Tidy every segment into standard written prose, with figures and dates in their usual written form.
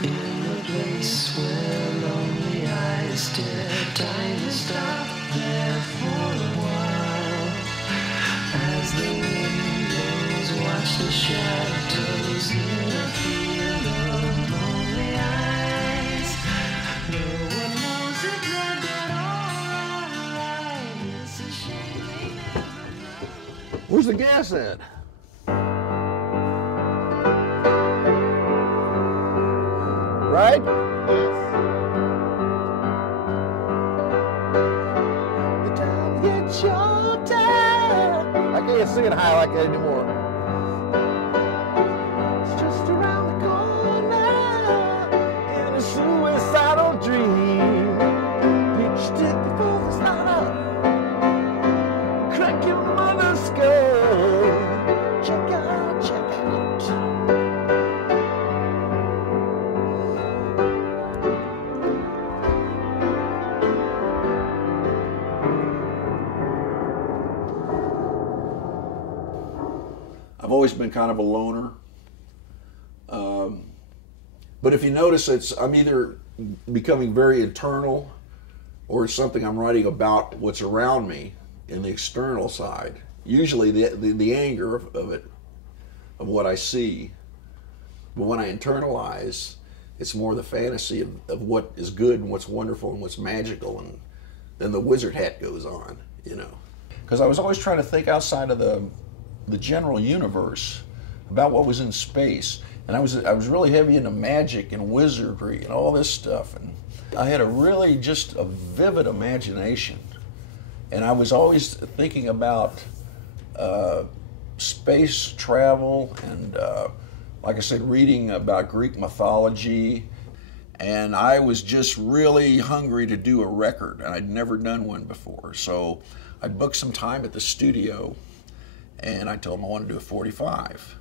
In the place where lonely eyes stare, time to stop there for a while. As the wind blows, watch the shadows in a field of lonely eyes. No one knows if they're dead or alive. It's a shame they never know. Where's the gas at? Right? Yes. The time gets your time. I can't sing it high like that anymore. It's just around the corner in a suicidal dream. Pitched it before the sun. Crack your mother's skull. Check out, check out. I've always been kind of a loner. But if you notice, I'm either becoming very internal or it's something I'm writing about what's around me in the external side. Usually the anger of it, of what I see. But when I internalize, it's more the fantasy of what is good and what's wonderful and what's magical, and then the wizard hat goes on, you know. Because I was always trying to think outside of the general universe about what was in space, and I was really heavy into magic and wizardry and all this stuff, and I had just a vivid imagination, and I was always thinking about space travel and like I said, reading about Greek mythology, and I was just really hungry to do a record, and I'd never done one before, so I booked some time at the studio. And I told him I wanted to do a 45.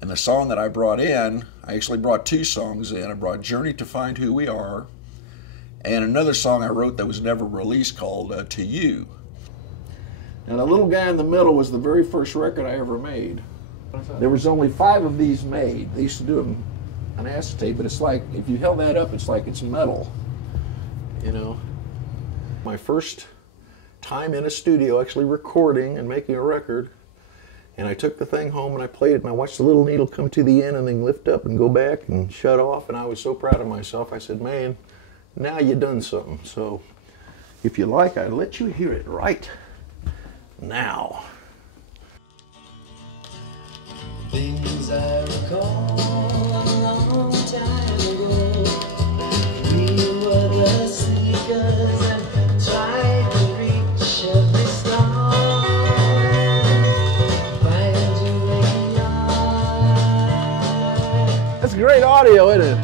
And the song that I brought in, I actually brought two songs in. I brought Journey to Find Who We Are, and another song I wrote that was never released called To You. Now the little guy in the middle was the very first record I ever made. There was only 5 of these made. They used to do them on acetate, but it's like, if you held that up, it's like it's metal, you know. My first time in a studio actually recording and making a record. And I took the thing home and I played it and I watched the little needle come to the end and then lift up and go back and shut off, and I was so proud of myself. I said, man, now you done something. So if you like, I'll let you hear it right now. Things I recall a long time ago. We were the seekers and tried to reach every star. That's great audio, isn't it?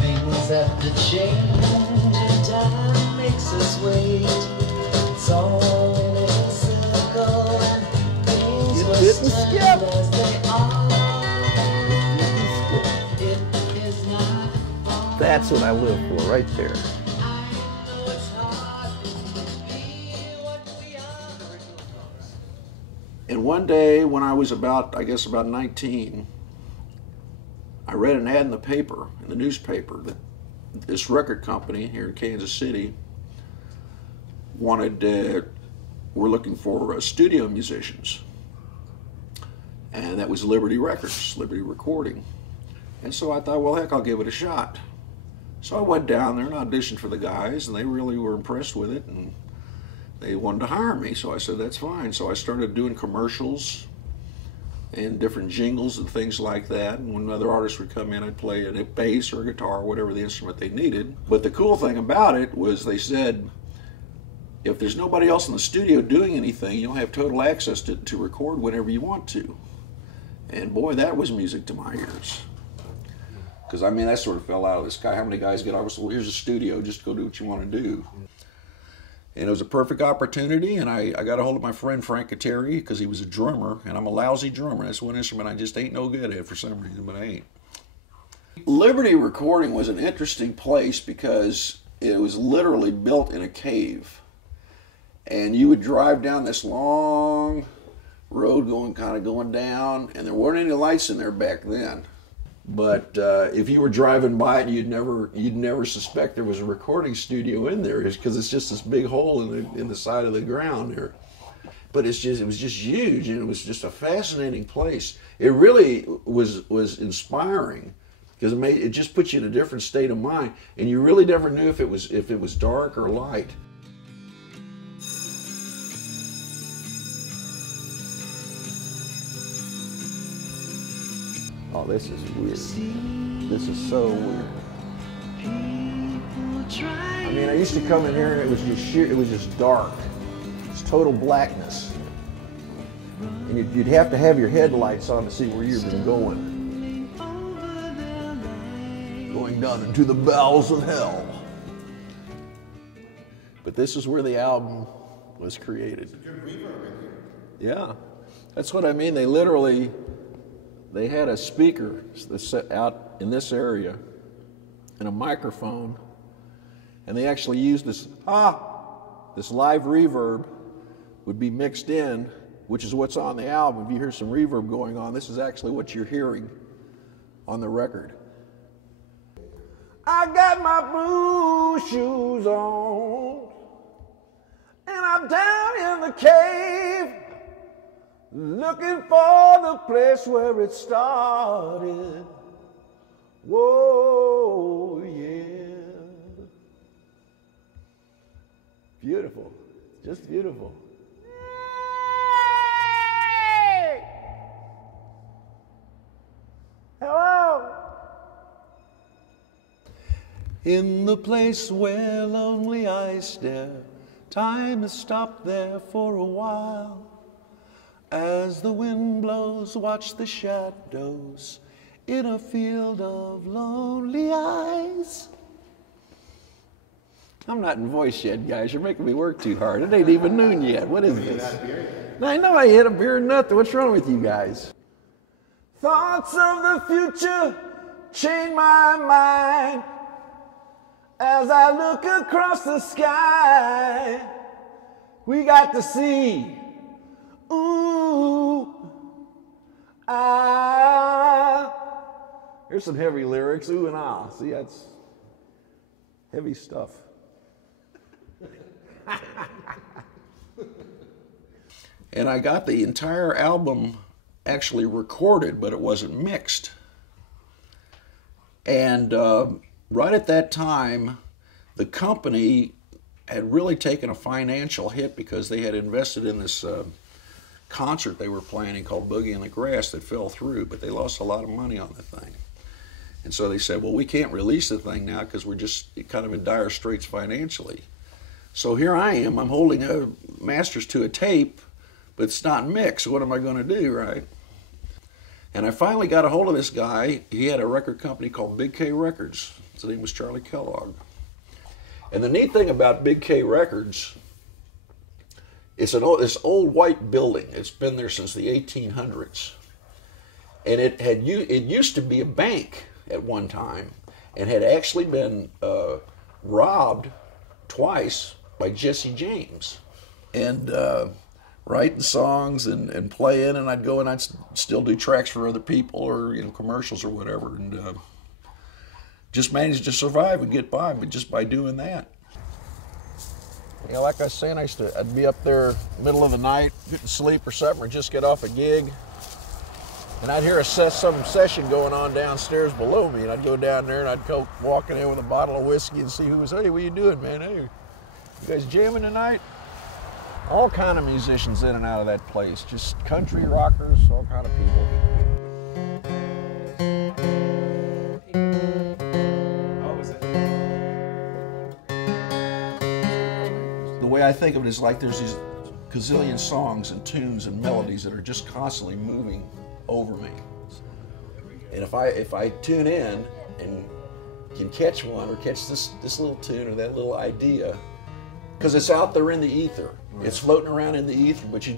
Things that the change in time makes us wait. It's all in a circle and things will stand as they are. It is not all. That's what I live for right there. I know it's hard to be what we are. And one day when I was about 19, I read an ad in the paper, in the newspaper, that this record company here in Kansas City were looking for studio musicians. And that was Liberty Records, Liberty Recording. And so I thought, well, heck, I'll give it a shot. So I went down there and auditioned for the guys, and they really were impressed with it, and they wanted to hire me. So I said, that's fine. So I started doing commercials and different jingles and things like that. And when other artists would come in, I'd play a bass or a guitar, whatever the instrument they needed. But the cool thing about it was they said, if there's nobody else in the studio doing anything, you'll have total access to record whenever you want to. And boy, that was music to my ears. Because I mean, that sort of fell out of the sky. How many guys get off? Well, here's a studio, just go do what you want to do. And it was a perfect opportunity, and I got a hold of my friend Frank Kateri, because he was a drummer, and I'm a lousy drummer. That's one instrument I just ain't no good at for some reason, but I ain't. Liberty Recording was an interesting place because it was literally built in a cave. And you would drive down this long road going down, and there weren't any lights in there back then. But if you were driving by it, you'd never suspect there was a recording studio in there, because it's just this big hole in the side of the ground there. But it was just huge, and it was just a fascinating place. It really was inspiring, because it just puts you in a different state of mind, and you really never knew if it was dark or light. Oh, this is weird. This is so weird. I mean, I used to come in here and it was just dark. It's total blackness. And you'd have to have your headlights on to see where you've been going. Going down into the bowels of hell. But this is where the album was created. Yeah, that's what I mean. They had a speaker that's set out in this area and a microphone, and they actually used this live reverb would be mixed in, which is what's on the album. If you hear some reverb going on, this is actually what you're hearing on the record. I got my blue shoes on, and I'm down in the cave, looking for the place where it started. Whoa, yeah. Beautiful, just beautiful. Hey! Hello? In the place where lonely eyes stare, time has stopped there for a while. As the wind blows, watch the shadows in a field of lonely eyes. I'm not in voice yet, guys. You're making me work too hard. It ain't even noon yet. What is this? I know I hit a beer and nothing. What's wrong with you guys? Thoughts of the future change my mind as I look across the sky. We got to see. Ooh, ah. Here's some heavy lyrics, ooh and ah. See, that's heavy stuff. And I got the entire album actually recorded, but it wasn't mixed. And right at that time, the company had really taken a financial hit because they had invested in this concert they were planning called Boogie in the Grass that fell through, but they lost a lot of money on the thing. And so they said, well, we can't release the thing now because we're just kind of in dire straits financially. So here I am, I'm holding a masters to a tape, but it's not mixed. What am I going to do, right? And I finally got a hold of this guy. He had a record company called Big K Records. His name was Charlie Kellogg. And the neat thing about Big K Records, it's this old white building. It's been there since the 1800s. And it used to be a bank at one time and had actually been robbed twice by Jesse James. And writing songs and playing, and I'd go and I'd still do tracks for other people or commercials or whatever, and just managed to survive and get by, but just by doing that. Like I was saying, I'd be up there middle of the night, getting sleep or something, or just get off a gig, and I'd hear some session going on downstairs below me, and I'd go down there and I'd go walking in with a bottle of whiskey and see who was, hey, what you doing, man? Hey, you guys jamming tonight? All kind of musicians in and out of that place, just country rockers, all kind of people. The way I think of it is like there's these gazillion songs and tunes and melodies that are just constantly moving over me. And if I tune in and can catch one or catch this little tune or that little idea, because it's out there in the ether. Right. It's floating around in the ether, but you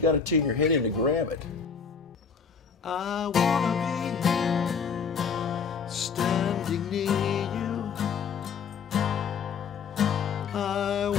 got to tune your head in to grab it. I wanna be standing near you. I